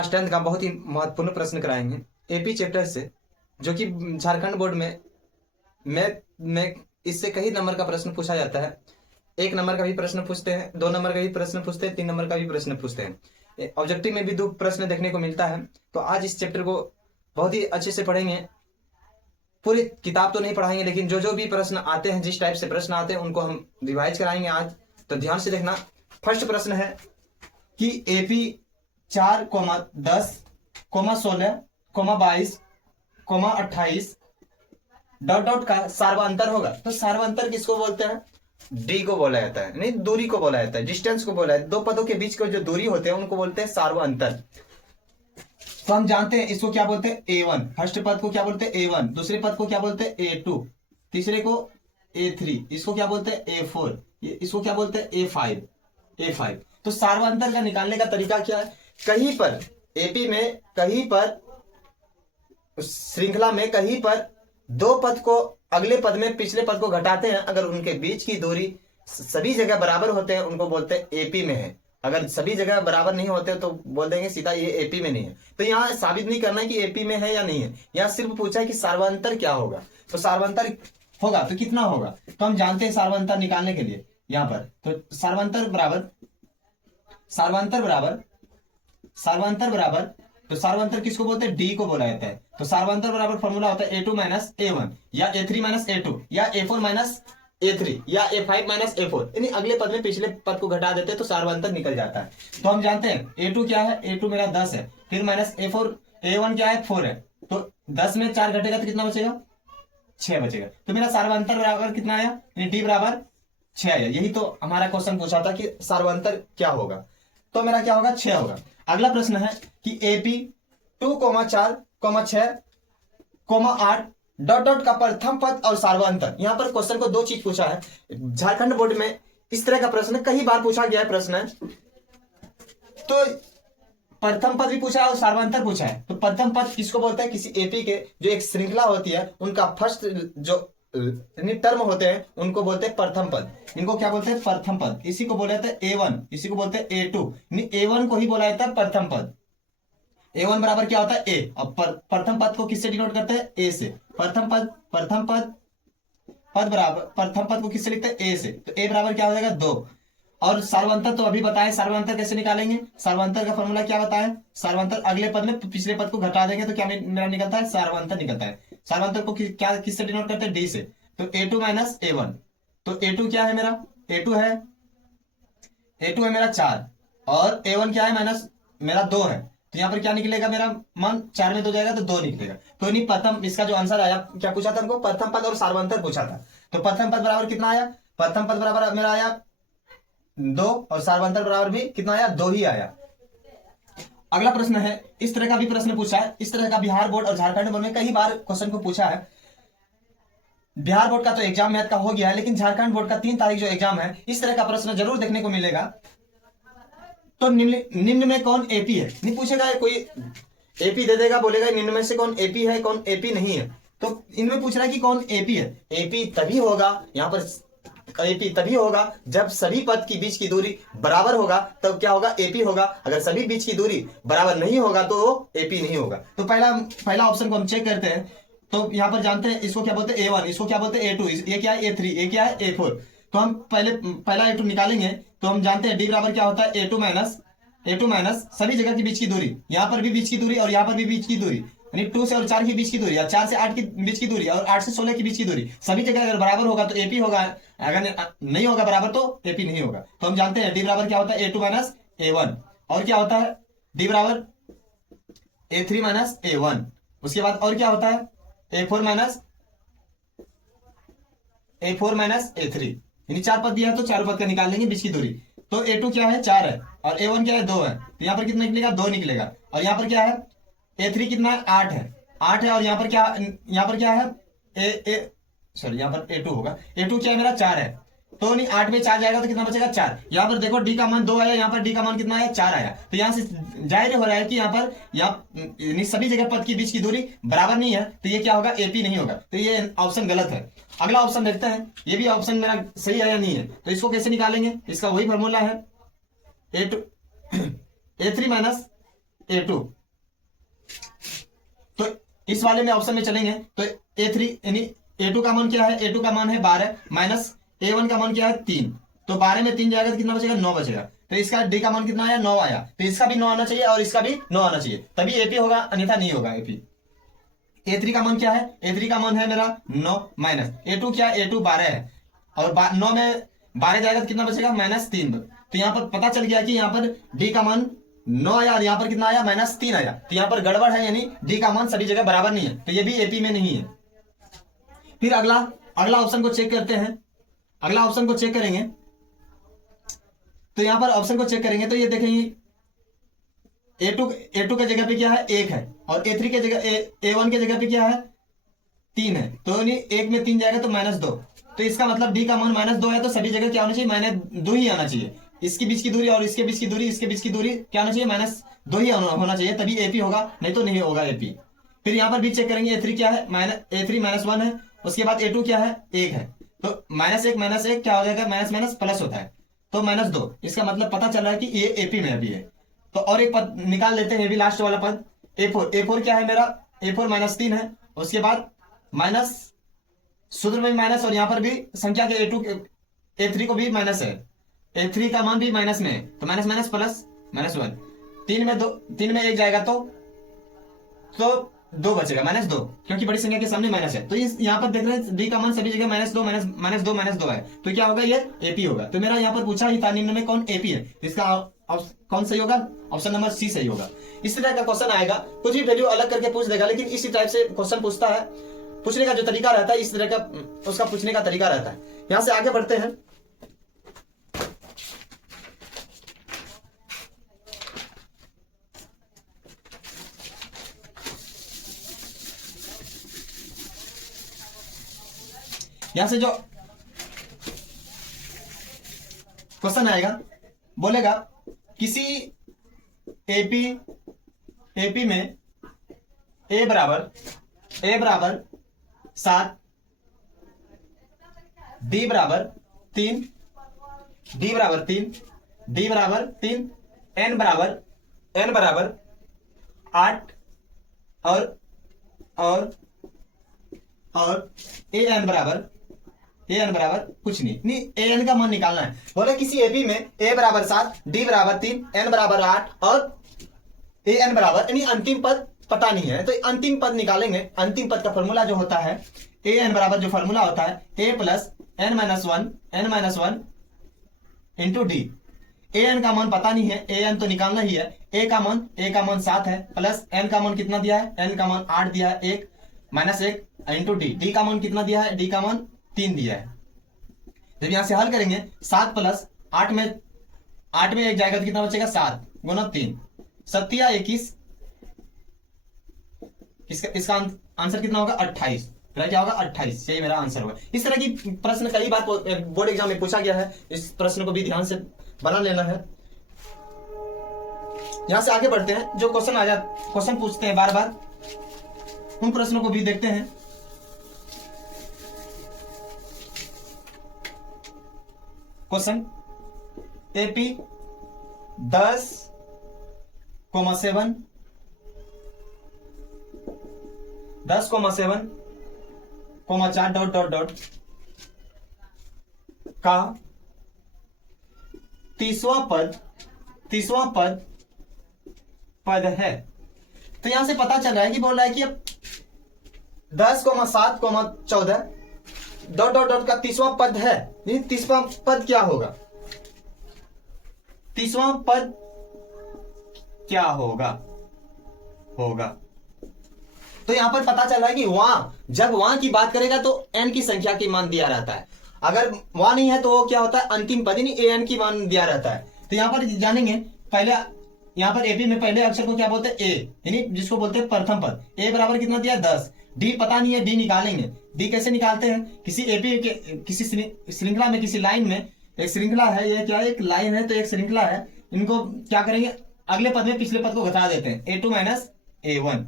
Class 10 का बहुत ही महत्वपूर्ण प्रश्न कराएंगे एपी चैप्टर से, जो कि झारखंड बोर्ड में मैथ में इससे कई नंबर का प्रश्न पूछा जाता है। 1 नंबर का भी प्रश्न पूछते हैं, 2 नंबर का भी प्रश्न पूछते हैं, 3 नंबर का भी प्रश्न पूछते हैं। ऑब्जेक्टिव में भी 2 प्रश्न देखने को मिलता है। तो आज इस चैप्टर को बहुत ही अच्छे से पढ़ेंगे। पूरी किताब तो नहीं पढ़ाएंगे, लेकिन जो जो भी प्रश्न आते हैं, जिस टाइप से प्रश्न आते हैं, उनको हम रिवाइज कराएंगे आज। तो ध्यान से देखना। फर्स्ट प्रश्न है कि एपी 4,10,16,22,28 डॉट डॉट का सार्वअंतर होगा। तो सार्वअंतर किसको बोलते हैं? डी को बोला जाता है, नहीं दूरी को बोला जाता है, डिस्टेंस को बोला है। 2 पदों के बीच को जो दूरी होते हैं उनको बोलते हैं सार्वअंतर। तो हम जानते हैं इसको क्या बोलते हैं, A1। फर्स्ट पद को क्या बोलते हैं, A1। दूसरे पद को क्या बोलते हैं, A2। तीसरे को A3। इसको क्या बोलते हैं, A4। इसको क्या बोलते हैं, A5। तो सार्वअंतर का निकालने का तरीका क्या है? कहीं पर एपी में, कहीं पर श्रृंखला में, कहीं पर 2 पद को अगले पद में पिछले पद को घटाते हैं। अगर उनके बीच की दूरी सभी जगह बराबर होते हैं, उनको बोलते हैं एपी में है। अगर सभी जगह बराबर नहीं होते तो बोल देंगे सीधा ये एपी में नहीं है। तो यहाँ साबित नहीं करना है कि एपी में है या नहीं है, यहाँ सिर्फ पूछा है कि सार्वअंतर क्या होगा। तो सार्वअंतर होगा तो कितना होगा, तो हम जानते हैं सार्वअंतर निकालने के लिए यहाँ पर। तो सार्वअंतर बराबर तो सार्वअंतर किसको बोलते हैं, डी को बोला जाता है। तो सार्वअंतर बराबर फॉर्मूला होता है A2 माइनस A1 या A3 माइनस A2 या A4 माइनस A3 या A5 माइनस A4। यानी अगले पद में पिछले पद को घटा देते हैं तो सार्वअंतर निकल जाता है। तो हम जानते हैं A2 क्या है, A2 मेरा 10 है, फिर माइनस A4, A1 क्या है, 4 है। तो 10 में 4 घटेगा तो कितना बचेगा, 6 बचेगा। तो मेरा सार्वअंतर बराबर कितना आया, डी बराबर 6 आया। यही तो हमारा क्वेश्चन पूछा था कि सार्वअंतर क्या होगा। तो मेरा क्या होगा, 6 होगा। अगला प्रश्न है कि एपी 2,4,6,8 डॉट डॉट का प्रथम पद और सार्वअंतर। यहां पर क्वेश्चन को 2 चीज पूछा है। झारखंड बोर्ड में इस तरह का प्रश्न कई बार पूछा गया है प्रश्न है। तो प्रथम पद भी पूछा है और सार्वअंतर पूछा है। तो प्रथम पद किसको बोलते हैं, किसी एपी के जो एक श्रृंखला होती है उनका फर्स्ट जो टर्म होते हैं उनको बोलते हैं प्रथम पद। इनको क्या बोलते हैं, प्रथम पद। इसी को बोला जाता है A1, इसी को बोलते हैं A2। A1 को ही बोला जाता है प्रथम पद। A1 बराबर क्या होता है, A। अब प्रथम पद को किससे डिनोट करते हैं, A से। प्रथम पद बराबर प्रथम पद को किससे लिखते हैं, A से। तो A बराबर क्या हो जाएगा, 2। और सार्वअंतर तो अभी बताए, सार्वअंतर कैसे निकालेंगे। सार्वअंतर का फॉर्मूला क्या बताए, सार्वअंतर अगले पद में पिछले पद को घटा देंगे तो क्या मेरा निकलता है, सार्वअंतर निकलता है। सार्वअंतर को क्या किससे डिनोट करते हैं, डी से। तो A2 माइनस A1। तो A2 क्या है मेरा, A2 है मेरा 4 और A1 क्या है, माइनस मेरा 2 है। तो यहाँ पर क्या निकलेगा, मेरा मान 4 में 2 जाएगा तो 2 निकलेगा। तो नहीं, प्रथम इसका जो आंसर आया, क्या पूछा था हमको, प्रथम पद और सार्वअंतर पूछा था। तो प्रथम पद बराबर कितना आया, प्रथम पद बराबर मेरा आया 2 और सार्वअंतर बराबर भी कितना आया, 2 ही आया। अगला प्रश्न है, इस तरह का भी प्रश्न पूछा है। इस तरह का बिहार बोर्ड और झारखंड बोर्ड में कई बार क्वेश्चन को पूछा है। बिहार बोर्ड का तो एग्जाम मैथ का हो गया है, लेकिन झारखंड बोर्ड का 3 तारीख जो एग्जाम है, इस तरह का प्रश्न जरूर देखने को मिलेगा। तो निम्न में कौन एपी है, नहीं पूछेगा कोई एपी दे देगा, बोलेगा निम्न में से कौन एपी है, कौन एपी नहीं है। तो इनमें पूछ रहा है कि कौन एपी है। एपी तभी होगा, यहाँ पर एपी तभी होगा जब सभी पद की बीच की दूरी बराबर होगा, तब क्या होगा, एपी होगा। अगर सभी बीच की दूरी बराबर नहीं होगा तो एपी नहीं होगा। तो पहला ऑप्शन को हम चेक करते हैं। तो यहाँ पर जानते हैं इसको क्या बोलते हैं, A1, इसको क्या बोलते हैं, A2, ये क्या है, A3, ये क्या है, A4। तो हम पहला A2 निकालेंगे। तो हम जानते हैं डी बराबर क्या होता है, A2 माइनस सभी जगह की बीच की दूरी, यहाँ पर भी बीच की दूरी और यहाँ पर भी बीच की दूरी, यानी 2 से और 4 की बीच की दूरी, या 4 से 8 की बीच की दूरी और 8 से 16 की बीच की दूरी, सभी जगह अगर बराबर होगा तो एपी होगा, अगर नहीं होगा बराबर तो एपी नहीं होगा। तो हम जानते हैं डी बराबर क्या होता है, A2 माइनस A1। और क्या होता है, डी बराबर A3 माइनस A1। उसके बाद और क्या होता है, A4 माइनस A3। यानी 4 पद दिया है तो 4 पद का निकाल लेंगे बीच की दूरी। तो A2 क्या है, 4 है और A1 क्या है, 2 है। तो यहाँ पर कितना निकलेगा, 2 निकलेगा। और यहाँ पर क्या है, A3 कितना है, 8 है। और यहाँ पर क्या है, सॉरी यहाँ पर A2 होगा। A2 क्या है मेरा, 4 है। तो नहीं, 8 में 4 जाएगा तो कितना बचेगा, 4। यहाँ पर देखो डी का मान 2 आया, यहाँ पर डी का मान कितना आया, 4 आया। तो यहाँ से जाहिर हो रहा है कि यहाँ पर सभी जगह पद की बीच की दूरी बराबर नहीं है, तो ये क्या होगा, एपी नहीं होगा। तो ये ऑप्शन गलत है। अगला ऑप्शन देखते हैं, ये भी ऑप्शन मेरा सही है या नहीं है। तो इसको कैसे निकालेंगे, इसका वही फॉर्मूला है A3 माइनस A2। तो इस वाले में ऑप्शन में चलेंगे तो A3 यानी A2 का मान क्या है, A2 का मान है 12 माइनस A1 का मान क्या है 3। तो 12 में 3 जाएगा तो कितना बचेगा, 9 बचेगा। तो इसका डी का मान कितना आया, 9 आया। तो इसका भी 9 आना चाहिए और इसका भी 9 आना चाहिए, तभी एपी होगा, अन्यथा नहीं होगा एपी। A3 का मान क्या है, A3 का मान है मेरा 9 माइनस A2 क्या है, A2 12 है और 9 में 12 जाएगा तो कितना बचेगा, -3। तो यहाँ पर पता चल गया कि यहाँ पर डी का मान 9 आया और यहाँ पर कितना आया, -3 आया। तो यहाँ पर गड़बड़ है, यानी डी का मान सभी जगह बराबर नहीं है, तो ये भी एपी में नहीं है। फिर अगला अगला ऑप्शन को चेक करते हैं। अगला ऑप्शन को चेक करेंगे तो यहाँ पर ऑप्शन को चेक करेंगे तो ये देखेंगे A2 के जगह पे क्या है, 1 है और A3 के जगह A1 के जगह पे क्या है, 3 है। तो यानी 1 में 3 जाएगा तो -2। तो इसका मतलब डी का मान -2 है, तो सभी जगह क्या होना चाहिए, -2 ही आना चाहिए। इसके बीच की दूरी और इसके बीच की दूरी, इसके बीच की दूरी क्या होना चाहिए, -2 ही होना चाहिए, तभी एपी होगा, नहीं तो नहीं होगा एपी। फिर यहाँ पर भी चेक करेंगे A3 क्या है, A3 -1 है। उसके बाद A2 क्या है, 1 है। तो -1 क्या हो जाएगा, माइनस माइनस प्लस होता है, तो -2। इसका मतलब पता चल रहा है कि ये एपी में अभी है। तो और एक पद निकाल लेते हैं, ये भी लास्ट वाला पद A4 क्या है मेरा, A4 -3 है। उसके बाद माइनस, सूत्र में भी माइनस और यहाँ पर भी संख्या के A3 को भी माइनस है, A3 का मान भी माइनस में है, तो माइनस माइनस प्लस -1। 3 में 1 जाएगा तो 2 बचेगा, -2, क्योंकि बड़ी संख्या के सामने माइनस है। तो इस यहाँ पर देख रहे हैं डी का मान सभी जगह -2 -2 है, तो क्या होगा, ये एपी होगा। तो मेरा यहाँ पर पूछा ही था निम्न में कौन एपी है, इसका कौन सही होगा, ऑप्शन नंबर सी सही होगा। इस तरह का क्वेश्चन आएगा, कुछ भी वैल्यू अलग करके पूछ देगा, लेकिन इसी टाइप से क्वेश्चन पूछता है, पूछने का जो तरीका रहता है इस तरह का उसका पूछने का तरीका रहता है। यहां से आगे बढ़ते हैं। यहां से जो क्वेश्चन आएगा, बोलेगा किसी एपी में ए बराबर 7, डी बराबर 3, डी बराबर 3, एन बराबर 8 और ए एन बराबर कुछ नहीं ए एन का मान निकालना है। बोले किसी एपी में ए बराबर 7, डी बराबर 3, एन बराबर 8 और ए एन बराबर, यानी अंतिम पद पता नहीं है, तो अंतिम पद निकालेंगे। अंतिम पद का फॉर्मूला जो होता है ए एन बराबर, जो फॉर्मूला होता है a plus n-1 into d. A N का मान पता नहीं है, ए एन तो निकालना ही है। ए का मान 7 है, प्लस एन का मान कितना दिया है, एन का मान 8 दिया है, 1 -1 इंटू डी। डी का मान कितना दिया है, डी का मान 3 दिया है। जब यहां से हल करेंगे 7 प्लस 8 में 1 जाएगा तो कितना बचेगा, 7 गुना 3, 7 या 21। इसका आंसर कितना होगा, 28। मेरा क्या होगा, 28, यही मेरा आंसर होगा। इस तरह की प्रश्न कई बार बोर्ड एग्जाम में पूछा गया है, इस प्रश्न को भी ध्यान से बना लेना है। यहां से आगे बढ़ते हैं, जो क्वेश्चन पूछते हैं बार बार, उन प्रश्नों को भी देखते हैं। क्वेश्चन एपी 10,7 10,7,4 ... का तीसवां पद है। तो यहां से पता चल रहा है कि बोल रहा है कि अब 10,7,14 ... का तीसवां पद है। तीसवां पद क्या होगा, तीसवां पद क्या होगा। तो यहां पर पता चल रहा है कि जब वहां की बात करेगा तो एन की संख्या की मान दिया रहता है, अगर वहां नहीं है तो वो क्या होता है, अंतिम पद, यानी ए एन की मान दिया रहता है। तो यहां पर जानेंगे, पहले यहां पर एपी में पहले अक्षर को क्या बोलते हैं, ए, यानी जिसको बोलते हैं प्रथम पद। ए बराबर कितना दिया, 10। डी पता नहीं है, डी निकालेंगे। डी कैसे निकालते हैं, किसी एपी के किसी श्रृंखला में, किसी लाइन में, एक श्रृंखला है, ये क्या है, एक लाइन है, तो एक श्रृंखला है, इनको क्या करेंगे, अगले पद में पिछले पद को घटा देते हैं, A2 माइनस A1।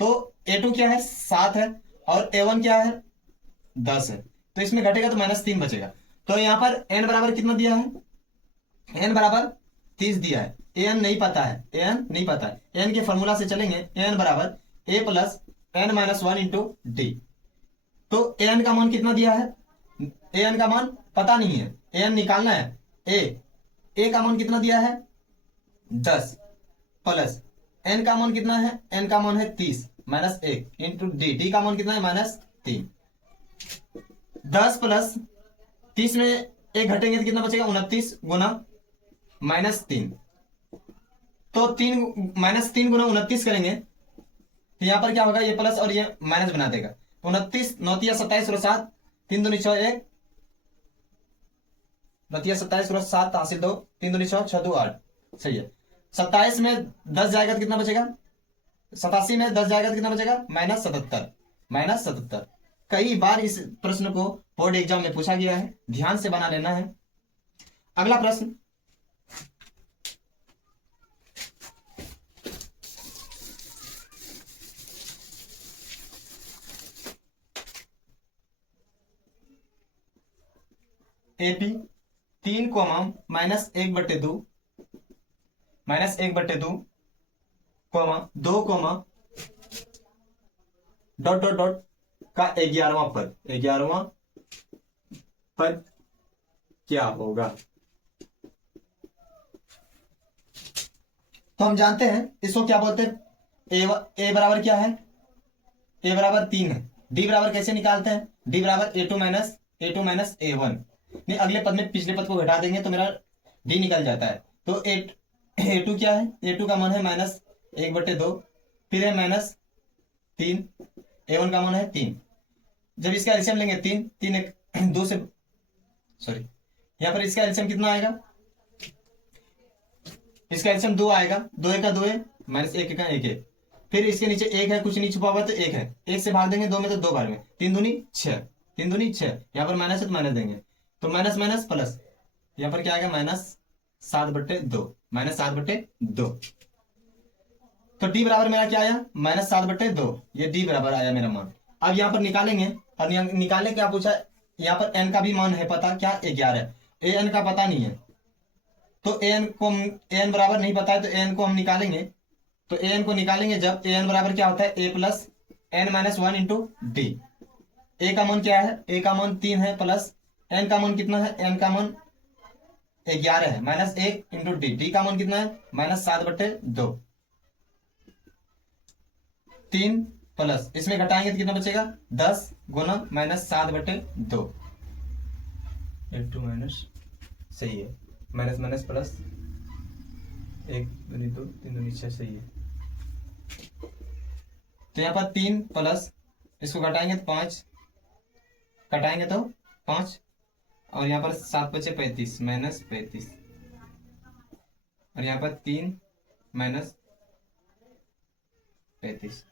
तो A2 क्या है, 7 है और A1 क्या है, 10 है। तो इसमें घटेगा तो -3 बचेगा। तो यहां पर n बराबर कितना दिया है, n बराबर 30 दिया है। ए एन नहीं पता है, ए एन नहीं पता है, ए एन के फॉर्मूला से चलेंगे, ए एन बराबर a plus n minus one into d. तो ए एन का मान कितना दिया है, ए एन का मान पता नहीं है, ए एन निकालना है। ए का मान कितना दिया है 10 प्लस एन का मान कितना है, एन का मान है 30 माइनस 1 इंटू डी, डी का मान कितना है -3। 10 प्लस 30 में एक घटेंगे तो कितना बचेगा 29 गुना -3। तो 3 गुना 29 करेंगे तो यहां पर क्या होगा, ये प्लस और ये माइनस बना देगा। 29 9 27 और 7 3 दूनी 6 1 9 27 और 7 हासिल 2 3 दूनी 6 6 2 8 सही है। 27 में 10 जाएगा तो कितना बचेगा, 87 में 10 जाएगा तो कितना बचेगा -77। कई बार इस प्रश्न को बोर्ड एग्जाम में पूछा गया है, ध्यान से बना लेना है। अगला प्रश्न, एपी 3 -1/2 2 डॉट डॉट डॉट का 11वां पद क्या होगा। तो हम जानते हैं इसको क्या बोलते हैं, ए बराबर क्या है, ए बराबर 3 है। डी बराबर कैसे निकालते हैं, डी बराबर A2 माइनस A1। नहीं, अगले पद में पिछले पद को घटा देंगे तो मेरा डी निकल जाता है। तो A2 क्या है, A2 का मान है -1/2, फिर है -3, A1 का मान है 3। जब इसका एलसीएम लेंगे 3 1 2 से सॉरी यहाँ पर इसका एलसीएम कितना आएगा, इसका एलसीएम 2 आएगा, 2 1 का 2 है -1 का 1 है, फिर इसके नीचे 1 है, कुछ नहीं छुपा हुआ तो 1 है, 1 से भाग देंगे 2 में तो 2 बार में, 3 दूनी 6 यहाँ पर माइनस है तो माइनस देंगे, तो माइनस माइनस प्लस, यहाँ पर क्या आएगा -7/2 तो डी बराबर मेरा क्या आया -7/2, ये डी बराबर आया मेरा मान। अब यहाँ पर निकालेंगे, और निकालने क्या पूछा, यहाँ पर एन का भी मान है पता, क्या 11, ए एन का पता नहीं है, तो ए एन बराबर नहीं पता है, तो ए एन को हम निकालेंगे। तो ए एन को निकालेंगे जब ए एन बराबर क्या होता है, a plus n minus 1 into d. A का मान क्या है, ए का मान 3 है, प्लस एन का मान कितना है, एन का मान 11 है, -1 इंटू डी, डी का मान कितना है -7/2। 3 प्लस इसमें घटाएंगे तो कितना बचेगा 10 गुना -7/2 इंटू माइनस, सही है, माइनस माइनस प्लस 1 दूनी 2 3 दूनी 6 सही है। तो यहाँ पर 3 प्लस इसको घटाएंगे तो 5, घटाएंगे तो 5, और यहाँ पर 7 बचे 35 -35, और यहाँ पर 3 -35